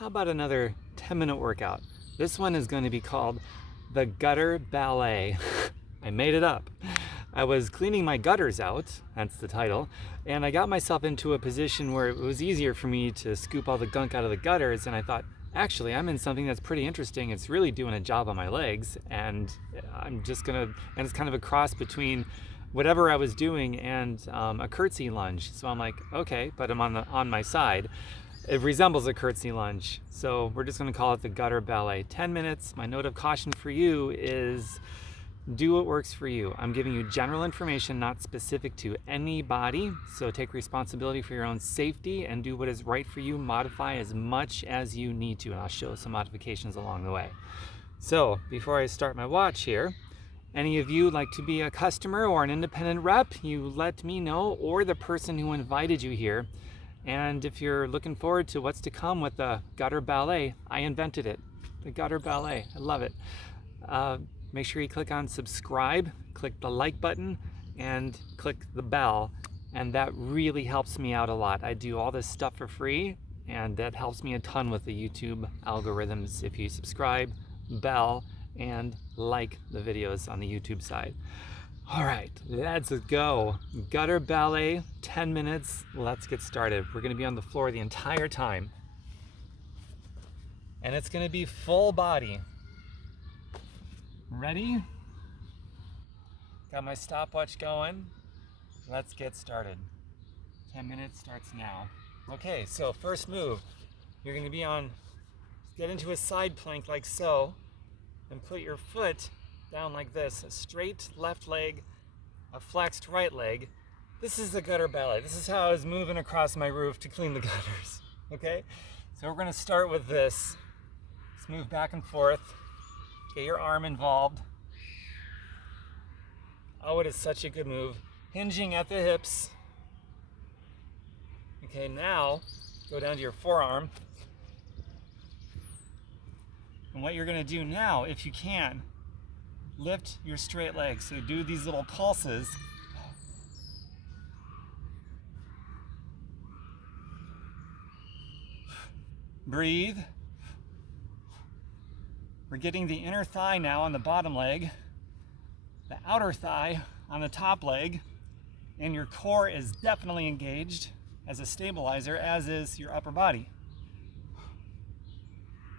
how about another 10-minute workout? This one is going to be called the Gutter Ballet. I made it up. I was cleaning my gutters out, that's the title, and I got myself into a position where it was easier for me to scoop all the gunk out of the gutters, and I thought, actually, I'm in something that's pretty interesting. It's really doing a job on my legs, and it's kind of a cross between whatever I was doing and a curtsy lunge. So I'm like, okay, but I'm on my side. It resembles a curtsy lunge. So we're just gonna call it the Gutter Ballet. 10 minutes. My note of caution for you is do what works for you. I'm giving you general information, not specific to anybody. So take responsibility for your own safety and do what is right for you. Modify as much as you need to, and I'll show some modifications along the way. So before I start my watch here, any of you like to be a customer or an independent rep, you let me know, or the person who invited you here. And if you're looking forward to what's to come with the Gutter Ballet, I invented it. The Gutter Ballet, I love it. Make sure you click on subscribe, click the like button, and click the bell. And that really helps me out a lot. I do all this stuff for free, and that helps me a ton with the YouTube algorithms if you subscribe, bell, and like the videos on the YouTube side. All right, let's go. Gutter Ballet, 10 minutes. Let's get started. We're gonna be on the floor the entire time. And it's gonna be full body. Ready? Got my stopwatch going. Let's get started. 10 minutes starts now. Okay, so first move. You're gonna get into a side plank like so, and put your foot down like this. A straight left leg, a flexed right leg. This is the Gutter Ballet. This is how I was moving across my roof to clean the gutters, okay? So we're gonna start with this. Let's move back and forth. Get your arm involved. Oh, it is such a good move. Hinging at the hips. Okay, now go down to your forearm. And what you're gonna do now, if you can, lift your straight leg. So do these little pulses. Breathe. We're getting the inner thigh now on the bottom leg, the outer thigh on the top leg, and your core is definitely engaged as a stabilizer, as is your upper body.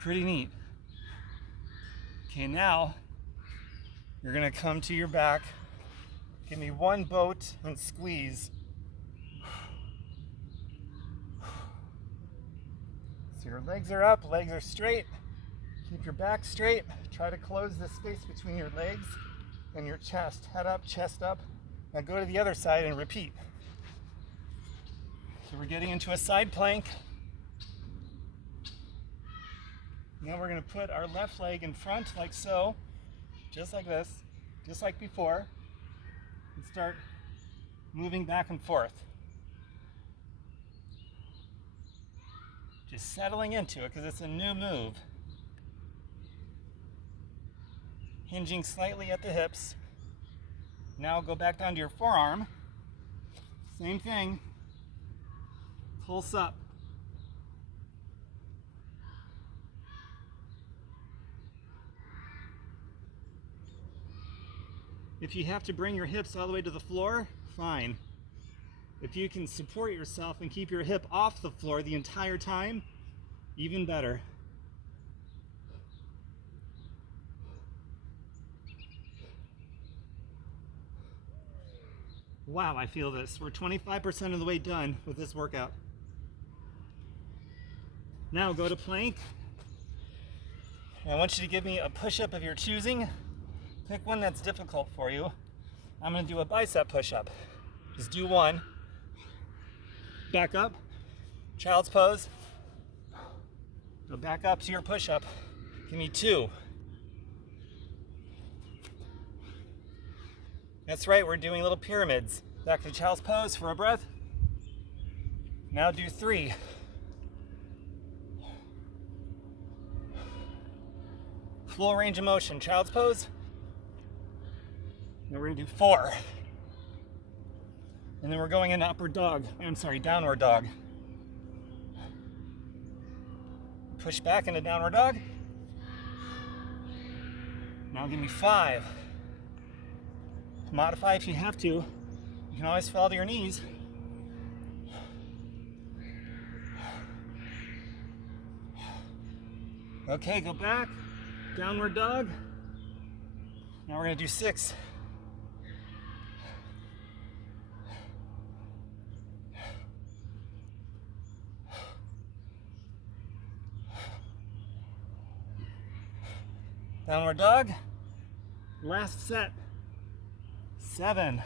Pretty neat. Okay, now you're gonna come to your back. Give me one boat and squeeze. So your legs are up, legs are straight. Keep your back straight. Try to close the space between your legs and your chest. Head up, chest up. Now go to the other side and repeat. So we're getting into a side plank. Now we're going to put our left leg in front like so, just like this, just like before, and start moving back and forth. Just settling into it because it's a new move. Hinging slightly at the hips. Now go back down to your forearm. Same thing. Pulse up. If you have to bring your hips all the way to the floor, fine. If you can support yourself and keep your hip off the floor the entire time, even better. Wow, I feel this. We're 25% of the way done with this workout. Now go to plank. I want you to give me a push-up of your choosing. Pick one that's difficult for you. I'm gonna do a bicep push-up. Just do one. Back up, child's pose. Go back up to your push-up. Give me two. That's right, we're doing little pyramids. Back to child's pose for a breath. Now do three. Full range of motion, child's pose. Now we're gonna do four. And then we're going into downward dog. Push back into downward dog. Now give me 5. Modify if you have to. You can always fall to your knees. Okay, go back. Downward dog. Now we're going to do 6. Downward dog. Last set. 7.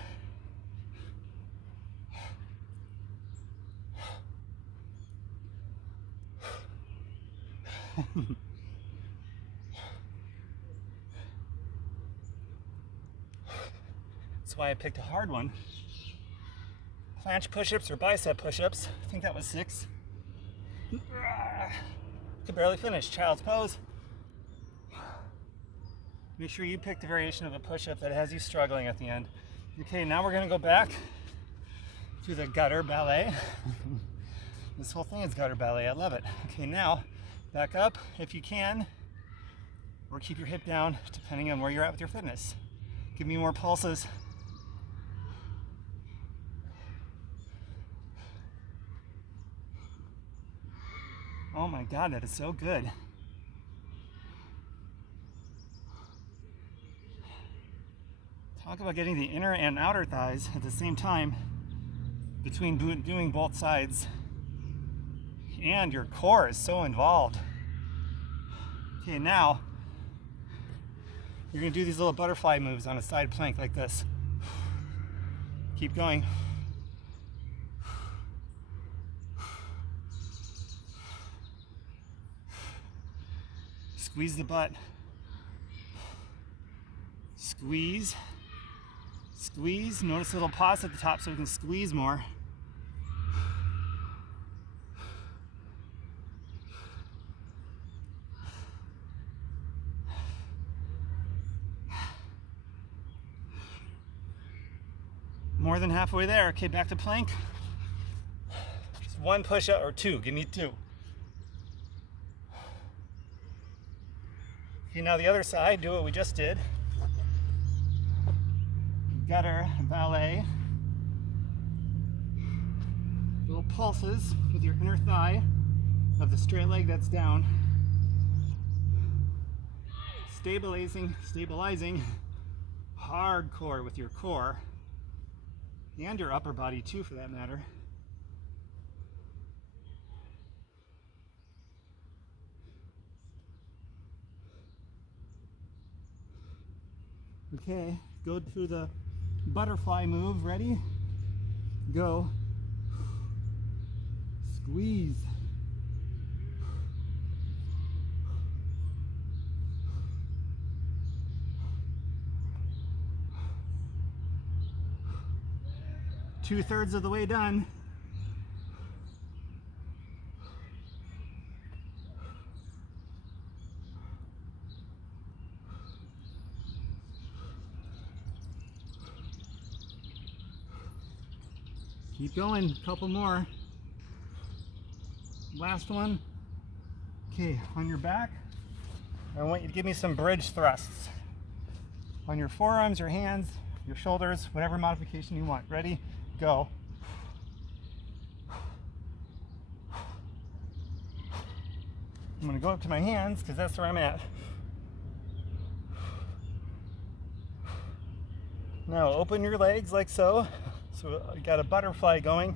That's why I picked a hard one. Planche push-ups or bicep push-ups. I think that was 6. Could barely finish. Child's pose. Make sure you pick the variation of a push-up that has you struggling at the end. Okay, now we're gonna go back to the gutter ballet. This whole thing is gutter ballet, I love it. Okay, now back up if you can, or keep your hip down depending on where you're at with your fitness. Give me more pulses. Oh my God, that is so good. Talk about getting the inner and outer thighs at the same time between doing both sides. And your core is so involved. Okay, now you're gonna do these little butterfly moves on a side plank like this. Keep going. Squeeze the butt. Squeeze. Squeeze. Notice a little pause at the top so we can squeeze more. More than halfway there. Okay, back to plank. Just 1 push-up or 2. Give me 2. Okay, now the other side. Do what we just did. Gutter ballet. Little pulses with your inner thigh of the straight leg that's down. Stabilizing hardcore with your core and your upper body too, for that matter. Okay, go to the butterfly move. Ready? Go. Squeeze. Two-thirds of the way done. Keep going, a couple more. Last one. Okay, on your back, I want you to give me some bridge thrusts. On your forearms, your hands, your shoulders, whatever modification you want. Ready? Go. I'm gonna go up to my hands because that's where I'm at. Now open your legs like so. So I got a butterfly going.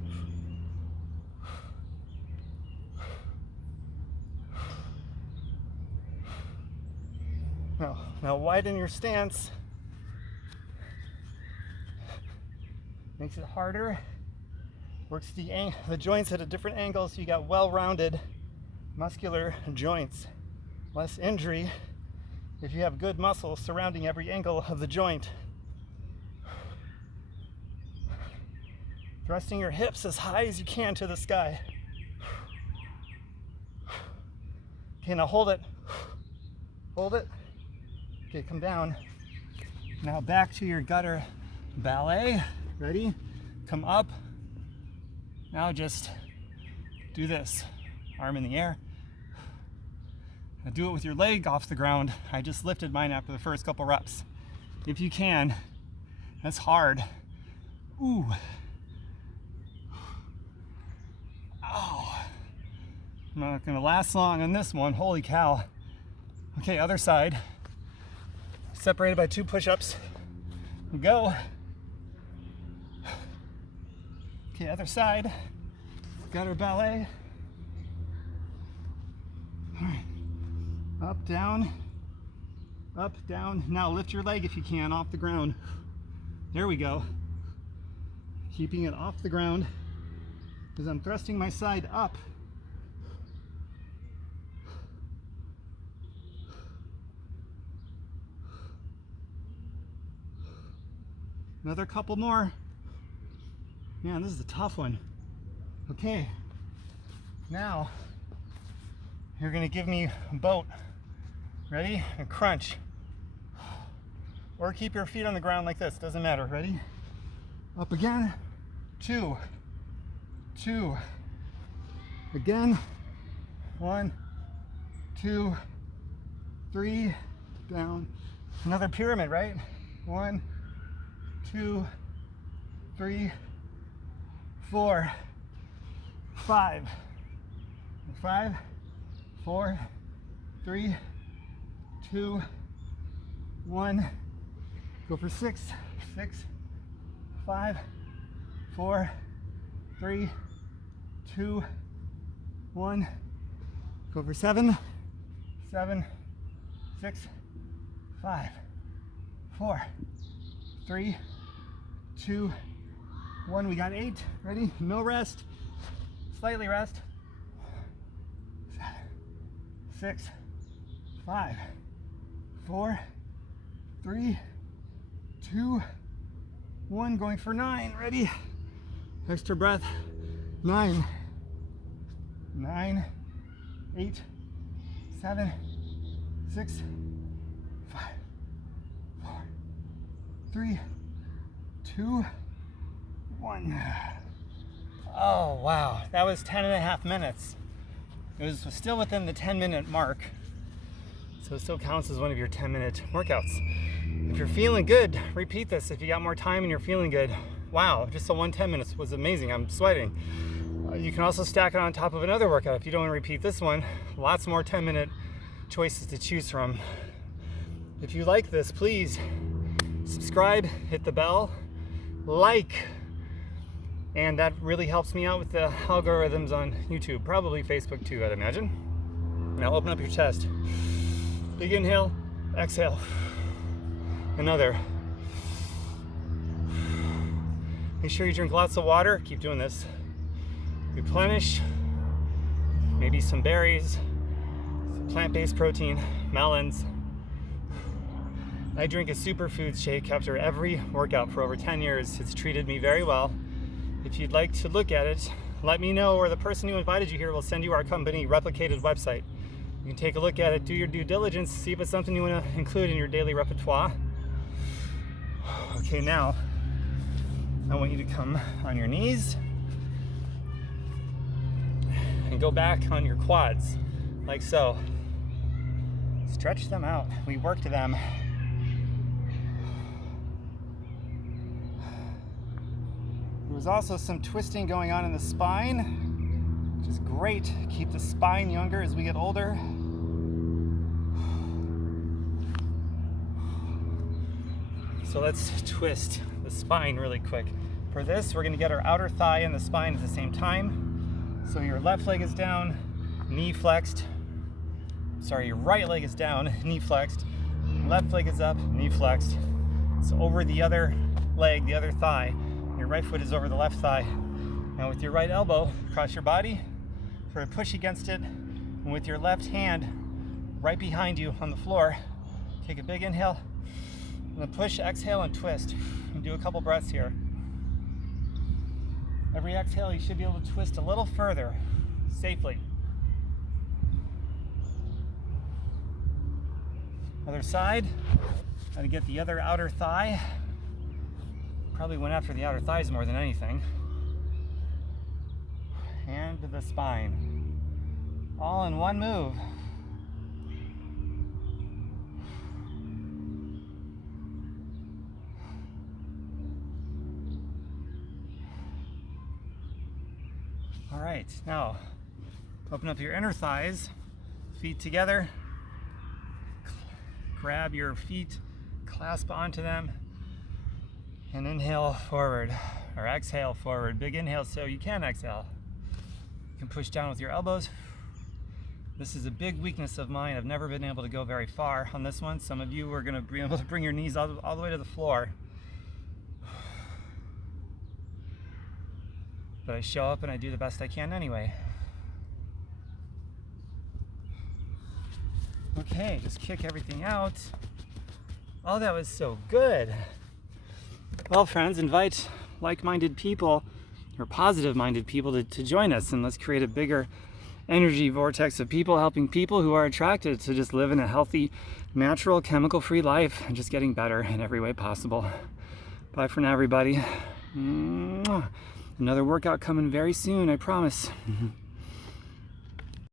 Now widen your stance. Makes it harder. Works the joints at a different angle so you got well-rounded muscular joints. Less injury if you have good muscle surrounding every angle of the joint. Thrusting your hips as high as you can to the sky. Okay, now hold it. Hold it. Okay, come down. Now back to your gutter ballet. Ready? Come up. Now just do this. Arm in the air. Now do it with your leg off the ground. I just lifted mine after the first couple reps. If you can, that's hard. Ooh. Oh. I'm not gonna last long on this one, holy cow. Okay, other side. Separated by 2 push-ups. Go. Okay, other side. Gutter Ballet. All right. Up, down, up, down. Now lift your leg if you can off the ground. There we go. Keeping it off the ground as I'm thrusting my side up. Another couple more. Man, this is a tough one. Okay, now you're gonna give me a boat. Ready? And crunch. Or keep your feet on the ground like this, doesn't matter. Ready? Up again. 2, 2. Again. 1, 2, 3. Down. Another pyramid, right? 1, 2, 3, 4, 5. 5, 4, 3, 2, 1. Go for 6, 6, 5, 4, 3, 2, 1. Go for 7, 7, 6, 5, 4, 3, 2, 1. We got 8. Ready? No rest. Slightly rest. 7, 6, 5, 4, 3, 2, 1. Going for 9. Ready? Extra breath. 9, 9, 8, 7, 6, 5, 4, 3, 2, 1. Oh wow, that was 10.5 minutes. It was still within the 10-minute mark, so it still counts as one of your 10-minute workouts. If you're feeling good, repeat this. If you got more time and you're feeling good, wow, just the 10 minutes was amazing. I'm sweating. You can also stack it on top of another workout if you don't want to repeat this one. Lots more 10-minute choices to choose from. If you like this, please subscribe, hit the bell, like, and that really helps me out with the algorithms on YouTube, probably Facebook too, I'd imagine. Now open up your chest. Big inhale, exhale. Another. Make sure you drink lots of water. Keep doing this. Replenish. Maybe some berries, some plant-based protein, melons. I drink a Superfoods shake after every workout for over 10 years. It's treated me very well. If you'd like to look at it, let me know, or the person who invited you here will send you our company replicated website. You can take a look at it, do your due diligence, see if it's something you want to include in your daily repertoire. Okay, now I want you to come on your knees and go back on your quads, like so. Stretch them out. We worked them. There was also some twisting going on in the spine, which is great. Keep the spine younger as we get older. So let's twist the spine really quick. For this, we're gonna get our outer thigh and the spine at the same time. So your left leg is down, knee flexed. Sorry, your right leg is down, knee flexed. Left leg is up, knee flexed. So over the other leg, the other thigh, your right foot is over the left thigh. Now with your right elbow, cross your body, sort of push against it, and with your left hand right behind you on the floor, take a big inhale, and then push, exhale, and twist. And do a couple breaths here. Every exhale, you should be able to twist a little further, safely. Other side, got to get the other outer thigh. Probably went after the outer thighs more than anything. And the spine. All in one move. right, now open up your inner thighs, feet together, grab your feet, clasp onto them, and inhale forward, or exhale forward. Big inhale so you can exhale. You can push down with your elbows. This is a big weakness of mine. I've never been able to go very far on this one. Some of you are going to be able to bring your knees all the way to the floor. But I show up and I do the best I can anyway. Okay, just kick everything out. Oh, that was so good. Well, friends, invite like-minded people or positive-minded people to join us, and let's create a bigger energy vortex of people helping people who are attracted to just living a healthy, natural, chemical-free life and just getting better in every way possible. Bye for now, everybody. Another workout coming very soon, I promise.